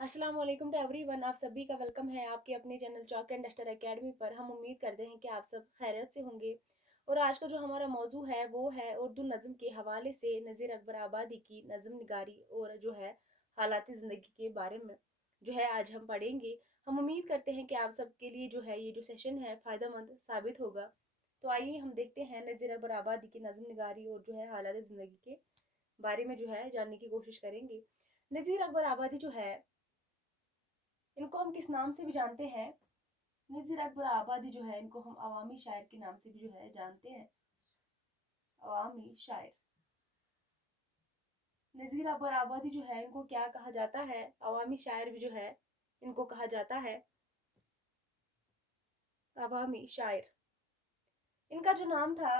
अस्सलाम वालेकुम to everyone. आप सभी का वेलकम है आपके अपने channel chalk and duster academy पर। हम उम्मीद करते हैं कि आप सब खैरियत से होंगे। और आज का जो हमारा मौजू है वो है उर्दू नज़म के हवाले से नज़ीर अकबर आबादी की नज़म निगारी और जो है हालात ज़िंदगी के बारे में जो है आज हम पढ़ेंगे। हम उम्मीद करते हैं कि आप सबके लिए जो है ये जो सेशन है फ़ायदेमंद साबित होगा। तो आइए हम देखते हैं नज़ीर अकबर आबादी की नज़म निगारी और जो है हालात ज़िंदगी के बारे में जो है जानने की कोशिश करेंगे। नज़ीर अकबर आबादी जो है इनको हम किस नाम से भी जानते हैं। नज़ीर अकबर आबादी जो है इनको हम अवामी शायर के नाम से भी जो है जानते हैं। अवामी शायर नज़ीर अकबर आबादी जो है इनको क्या कहा जाता है, अवामी शायर भी जो है इनको कहा जाता है। अवामी शायर इनका जो नाम था,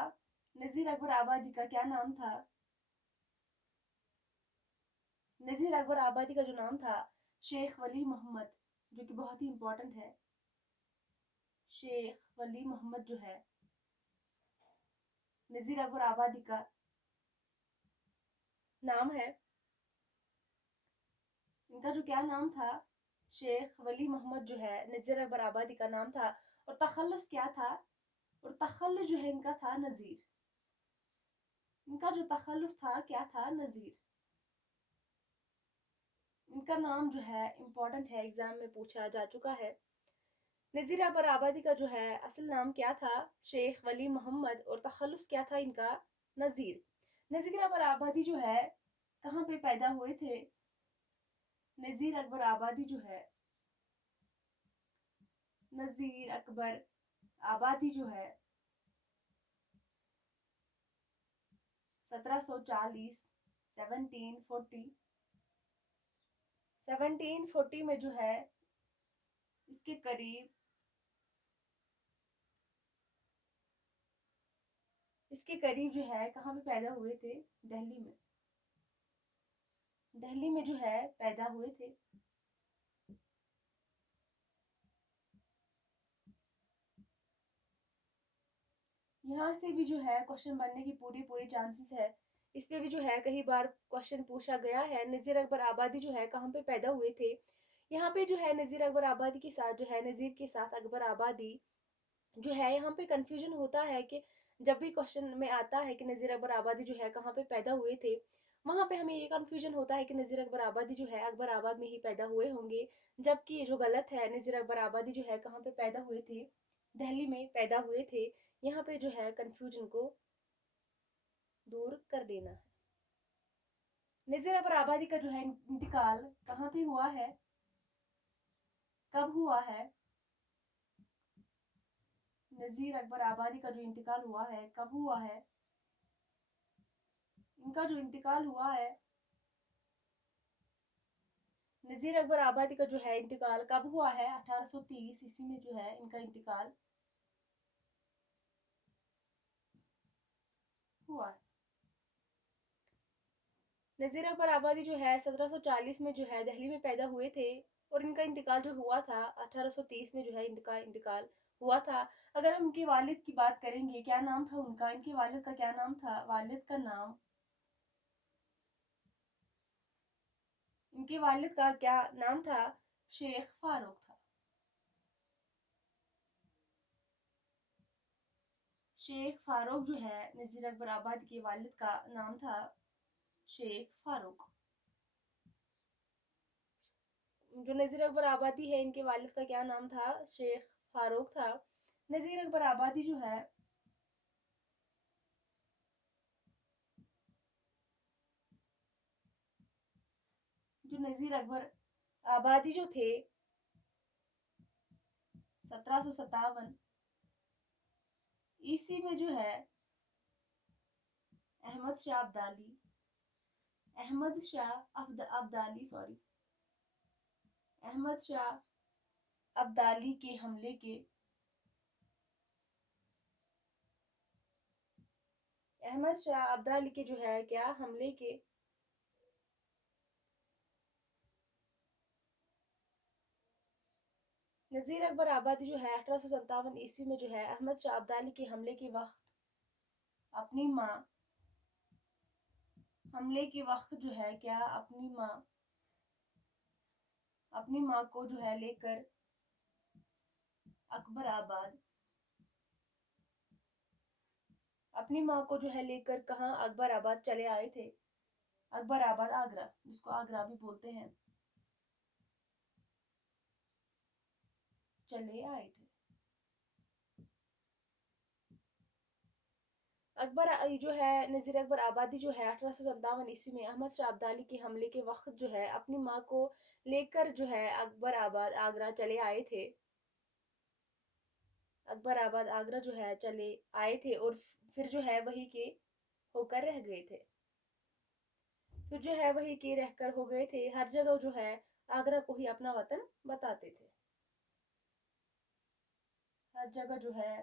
नज़ीर अकबर आबादी का क्या नाम था? नज़ीर अकबर आबादी का जो नाम था शेख वली मोहम्मद, जो कि बहुत ही इंपॉर्टेंट है। शेख वली मोहम्मद जो है नज़ीर अकबर आबादी का नाम है। इनका जो क्या नाम था, शेख वली मोहम्मद जो है नज़ीर अकबर आबादी का नाम था। और तखल्लुस क्या था? और तखल्लुस जो है इनका था नज़ीर। इनका जो तखल्लुस था क्या था? नज़ीर। इनका नाम जो है इम्पोर्टेंट है, एग्जाम में पूछा जा चुका है। नज़ीर अकबर आबादी का जो है असल नाम क्या था? शेख वली मोहम्मद। और तखल्लुस क्या था इनका? नज़ीर। नज़ीर अकबर आबादी जो है कहाँ पे पैदा हुए थे? नज़ीर अकबर आबादी जो है, नज़ीर अकबर आबादी जो है 1740 1740 में जो है इसके करीब जो है कहाँ पे पैदा हुए थे? दिल्ली में। दिल्ली में जो है पैदा हुए थे। यहाँ से भी जो है क्वेश्चन बनने की पूरी पूरी चांसेस है। इस पे भी जो है कई बार क्वेश्चन पूछा गया है। नज़ीर अकबर आबादी जो है कहाँ पे पैदा हुए थे? यहाँ पे जो है नज़ीर अकबर आबादी के साथ जो है नज़ीर के साथ अकबर आबादी जो है, यहाँ पे कंफ्यूजन होता है कि जब भी क्वेश्चन में आता है कि नज़ीर अकबर आबादी जो है कहाँ पे पैदा हुए थे, वहाँ पे हमें ये कंफ्यूजन होता है कि नज़ीर अकबर आबादी जो है अकबर आबाद में ही पैदा हुए होंगे। जबकि ये जो गलत है, नज़ीर अकबर आबादी जो है कहाँ पे पैदा हुए थे? दिल्ली में पैदा हुए थे। यहाँ पे जो है कंफ्यूजन को दूर कर देना है। नज़ीर अकबर आबादी का जो है इंतकाल कहाँ पे हुआ है? कब हुआ है? नज़ीर अकबर आबादी का जो इंतकाल हुआ है कब हुआ है? इनका जो इंतकाल हुआ है, नज़ीर अकबर आबादी का जो है इंतकाल कब हुआ है? 1830 ईस्वी में जो है इनका इंतकाल हुआ है। नज़ीर अकबर आबादी जो है 1740 में जो है दिल्ली में पैदा हुए थे। और इनका इंतकाल जो हुआ था 1830 में जो है इनका इंतकाल हुआ था। अगर हम इनके वालिद की बात करेंगे, क्या नाम था उनका? इनके वालिद का क्या नाम था? वालिद का नाम, इनके वालिद का क्या नाम था? शेख फारूक था। शेख फारूक जो है नज़ीर अकबर आबादी के वालिद का नाम था शेख फारूक। जो नज़ीर अकबर आबादी है इनके वालिद का क्या नाम था? शेख फारूक था। नज़ीर अकबर आबादी जो है नज़ीर अकबर आबादी जो थे 1757 ईस्वी में जो है अहमद शाह अब्दाली, अहमद शाह अब्दाली सॉरी अहमद शाह अब्दाली के हमले के अहमद शाह अब्दाली के जो है क्या हमले के नज़ीर अकबर आबादी जो है 1857 ईस्वी में जो है अहमद शाह अब्दाली के हमले के वक्त अपनी माँ हमले के वक्त जो है क्या अपनी माँ अपनी माँ को जो है लेकर अकबर आबाद, अपनी माँ को जो है लेकर कहाँ अकबर आबाद चले आए थे। अकबर आबाद आगरा, जिसको आगरा भी बोलते हैं, चले आए थे। अकबर जो है नज़ीर अकबर आबादी जो है 1857 ईस्वी में अहमद शाह अब्दाली के हमले के वक्त जो है अपनी माँ को लेकर जो है अकबर आबाद आगरा चले आए थे। अकबर आबाद आगरा जो है चले आए थे और फिर जो है वही के होकर रह गए थे। फिर जो है वही के रहकर हो गए थे। हर जगह जो है आगरा को ही अपना वतन बताते थे। हर जगह जो है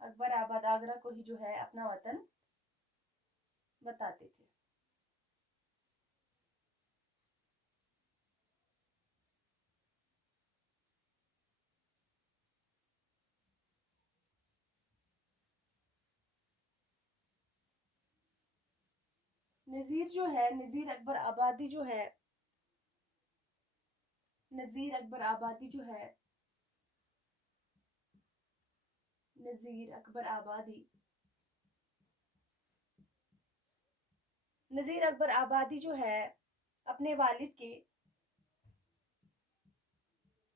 अकबर आबाद आगरा को ही जो है अपना वतन बताते थे। नज़ीर जो है नज़ीर अकबर आबादी जो है नज़ीर अकबर आबादी जो है नज़ीर अकबर आबादी नज़ीर अकबर आबादी जो है अपने वालिद के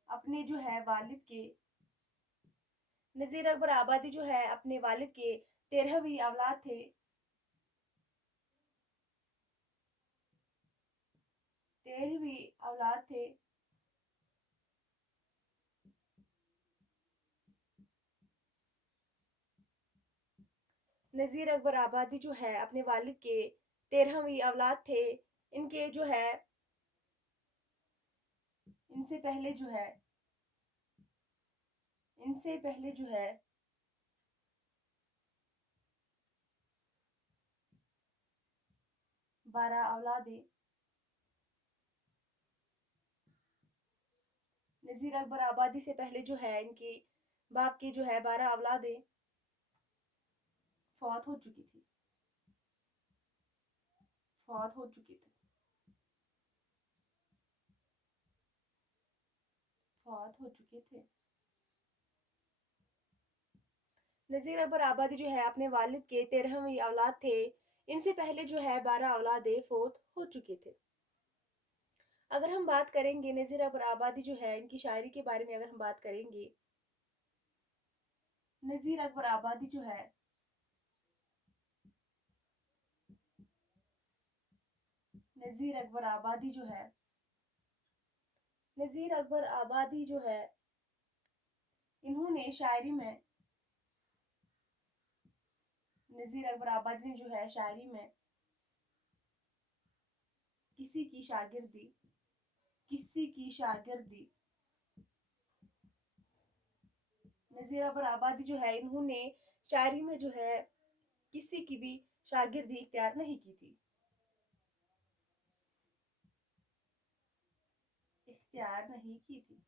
अपने जो है वालिद के नज़ीर अकबर आबादी जो है अपने वालिद के 13वीं औलाद थे। 13वीं औलाद थे। नज़ीर अकबर आबादी जो है अपने वालिद के 13वीं औलाद थे। इनके जो है इनसे पहले जो है इनसे पहले जो है 12 औलादें नज़ीर अकबर आबादी से पहले जो है इनकी बाप की जो है 12 औलादें फौत हो चुकी थी फौत हो चुकी थी फौत हो चुके थे। नज़ीर अकबर आबादी जो है अपने वालिद के 13वीं औलाद थे। इनसे पहले जो है 12 औलादें फौत हो चुके थे। अगर हम बात करेंगे नज़ीर अकबर आबादी जो है इनकी शायरी के बारे में अगर हम बात करेंगे, नज़ीर अकबर आबादी जो है नज़ीर अकबर आबादी जो है नज़ीर अकबर आबादी जो है इन्होंने शायरी में नज़ीर अकबर आबादी ने जो है शायरी में किसी की शागिर्दी किसी की शागिर्दी नज़ीर अकबर आबादी जो है इन्होंने शायरी में जो है किसी की भी शागिर्दी इख्तियार नहीं की थी इख्तियार नहीं की थी।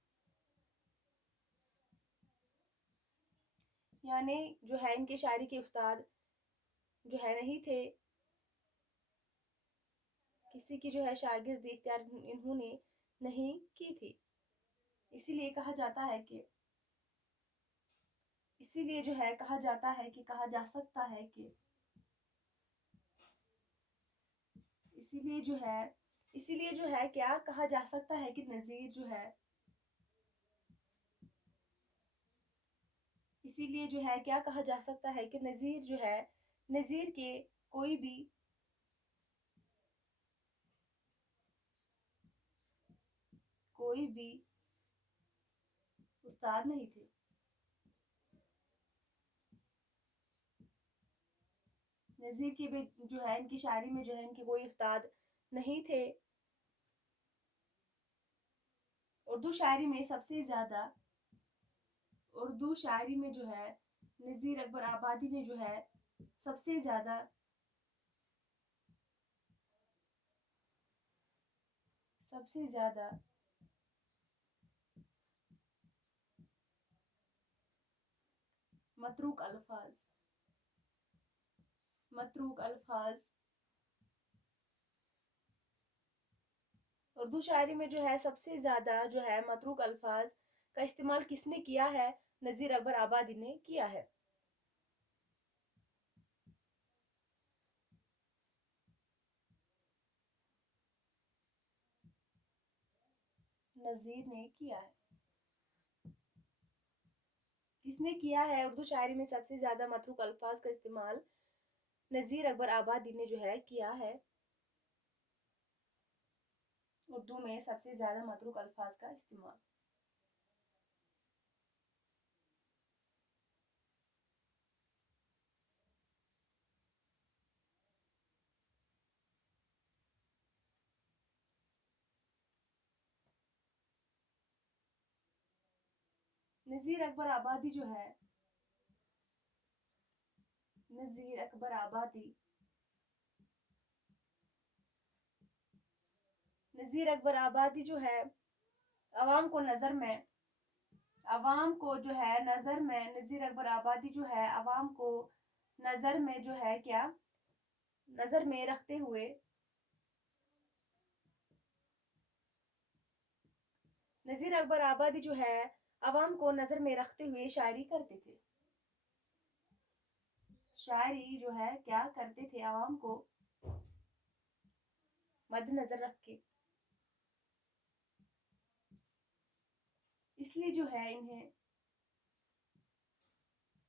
यानी जो है इनके शायरी के उस्ताद जो है नहीं थे, किसी की जो है शागिर्दी इख्तियार इन्होंने नहीं की थी। इसीलिए कहा जाता है कि इसीलिए जो है कहा जाता है कि कहा जा सकता है कि इसीलिए जो है इसीलिए जो है क्या कहा जा सकता है कि नज़ीर जो है इसीलिए जो है क्या कहा जा सकता है कि नज़ीर जो है नज़ीर के कोई भी कोई भी उस्ताद नहीं थे। नज़ीर के भी जो है इनकी शायरी में जो है इनके कोई उस्ताद नहीं थे। उर्दू शायरी में सबसे ज़्यादा उर्दू शायरी में जो है नज़ीर अकबर आबादी ने जो है सबसे ज़्यादा सबसे ज़्यादा मतरूक अल्फाज मतरूक अल्फाज اردو شاعری میں جو ہے سب سے زیادہ جو ہے متروک الفاظ کا استعمال کس نے کیا ہے؟ نذیر اکبر آبادی نے کیا ہے۔ نذیر نے کیا ہے۔ کس نے کیا ہے اردو شاعری میں سب سے زیادہ متروک الفاظ کا استعمال؟ نذیر اکبر آبادی نے جو ہے کیا ہے۔ اردو میں سب سے زیادہ متروک الفاظ کا استعمال۔ نذیر اکبر آبادی جو ہے، نذیر اکبر آبادی، نذیر اکبر آبادی جو ہے عوام کو نظر میں، عوام کو جو ہے نظر میں، نذیر اکبر آبادی جو ہے عوام کو نظر میں جو ہے کیا، نظر میں رکھتے ہوئے، نذیر اکبر آبادی جو ہے عوام کو نظر میں رکھتے ہوئے شاعری کرتے تھے۔ شاعری جو ہے کیا کرتے تھے؟ عوام کو مد نظر رکھ کے۔ اس لیے جو ہے انہیں،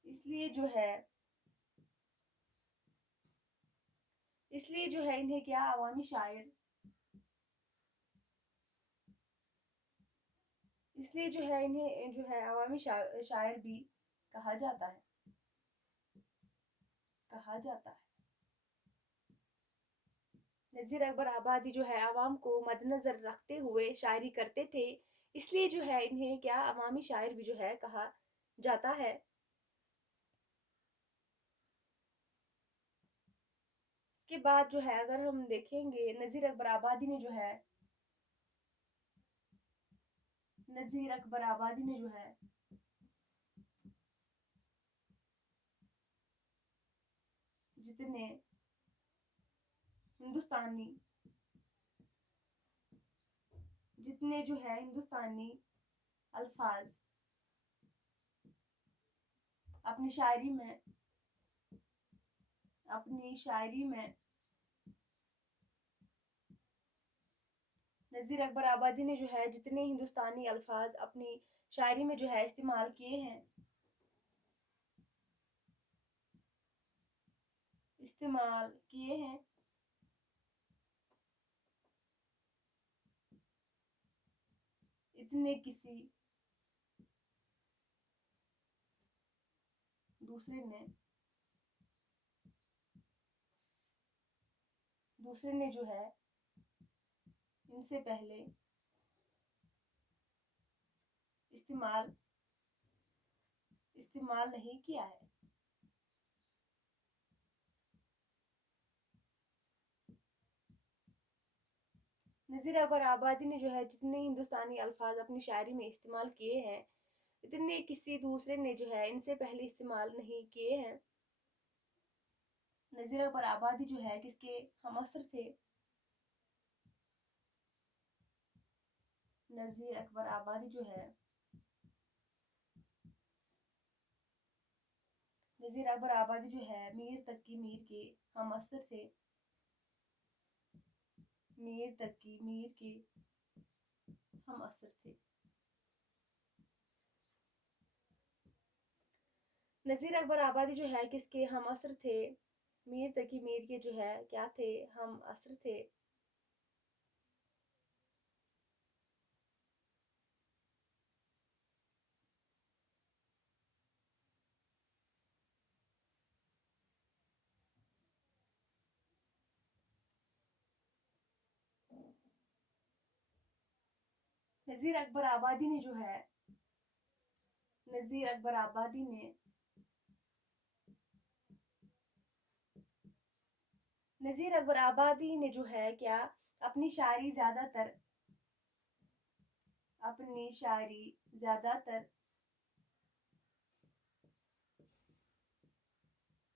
اس لیے جو ہے، اس لیے جو ہے انہیں کیا عوامی شاعر، اس لیے جو ہے انہیں جو ہے عوامی شاعر بھی کہا جاتا ہے، کہا جاتا ہے۔ نذیر اکبر آبادی جو ہے عوام کو مد نظر رکھتے ہوئے شاعری کرتے تھے، اس لیے جو ہے انہیں کیا عوامی شاعر بھی جو ہے کہا جاتا ہے۔ اس کے بعد جو ہے اگر ہم دیکھیں گے نذیر اکبر آبادی نے جو ہے، نذیر اکبر آبادی نے جو ہے جتنے ہندوستانی، جتنے جو ہے ہندوستانی الفاظ اپنی شاعری میں، اپنی شاعری میں، نذیر اکبر آبادی نے جو ہے جتنے ہندوستانی الفاظ اپنی شاعری میں جو ہے استعمال کیے ہیں، استعمال کیے ہیں، اتنے کسی دوسرے نے، دوسرے نے جو ہے ان سے پہلے استعمال، استعمال نہیں کیا ہے۔ نذیر اکبر آبادی نے جو ہے جتنے ہندوستانی الفاظ اپنی شاعری میں استعمال کیے ہیں، اتنے کسی دوسرے نے جو ہے ان سے پہلے استعمال نہیں کیے ہیں۔ نذیر اکبر آبادی جو ہے کس کے ہم عصر تھے؟ نذیر اکبر آبادی جو ہے، نذیر اکبر آبادی جو ہے میر تقی میر کے ہم عصر تھے، میر تقی میر کے ہم عصر تھے۔ نذیر اکبر آبادی جو ہے کس کے ہم عصر تھے؟ میر تقی میر کے جو ہے کیا تھے؟ ہم عصر تھے۔ نذیر اکبر آبادی نے جو ہے، نذیر اکبر آبادی نے، نذیر اکبر آبادی نے جو ہے کیا اپنی شاعری زیادہ تر، اپنی شاعری زیادہ تر،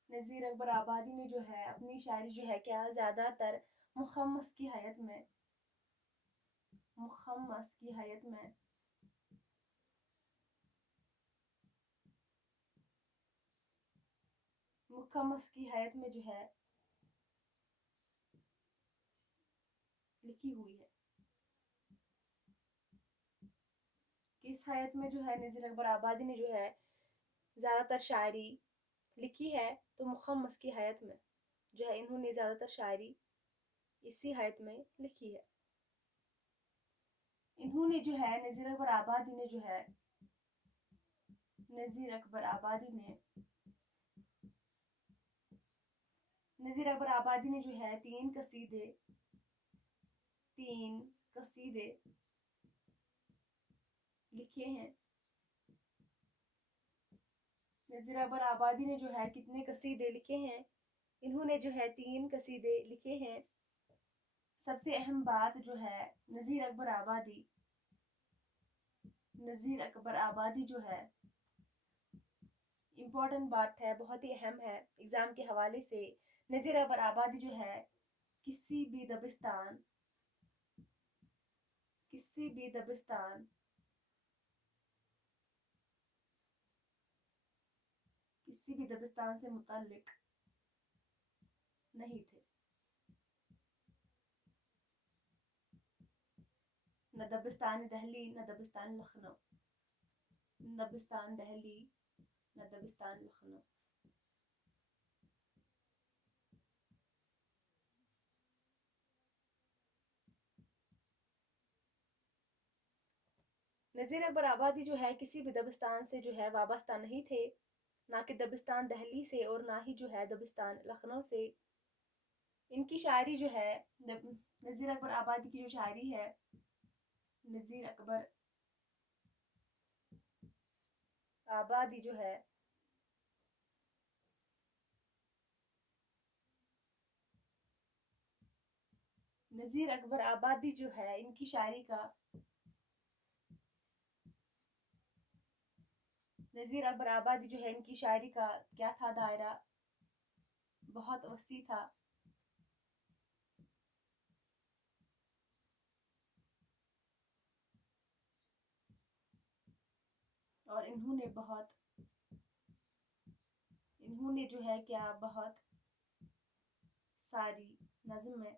نذیر اکبر آبادی نے جو ہے اپنی شاعری جو ہے کیا زیادہ تر مخمس کی حیت میں، مخمس کی حیت میں مخمس کی حیت میں جو ہے لکھی ہوئی ہے. اس حیت میں جو ہے نذیر اکبر آبادی نے جو ہے زیادہ تر شاعری لکھی ہے. تو مخمس کی حیت میں جو ہے انہوں نے زیادہ تر شاعری اسی حیت میں لکھی ہے. انہوں نے جو ہے نذیر اکبر آبادی نے جو ہے نذیر اکبر آبادی نے جو ہے تین قصیدے لکھے ہیں. نذیر اکبر آبادی نے جو ہے کتنے قصیدے لکھے ہیں؟ انہوں نے جو ہے 3 قصیدے لکھے ہیں. سب سے اہم بات جو ہے نذیر اکبر آبادی جو ہے امپورٹنٹ بات ہے، بہت ہی اہم ہے ایگزام کے حوالے سے. نذیر اکبر آبادی جو ہے کسی بھی دبستان سے متعلق نہیں تھے. نہ دبستان دہلی نہ دبستان لکھنؤ. نذیر اکبر آبادی جو ہے کسی بھی دبستان سے جو ہے وابستہ نہیں تھے، نہ کہ دبستان دہلی سے اور نہ ہی جو ہے دبستان لکھنؤ سے. ان کی شاعری جو ہے نذیر اکبر آبادی کی جو شاعری ہے نذیر اکبر آبادی جو ہے ان کی شاعری کا نذیر اکبر آبادی جو ہے ان کی شاعری کا کیا تھا دائرہ بہت وسیع تھا. اور انہوں نے جو ہے کیا بہت ساری نظم میں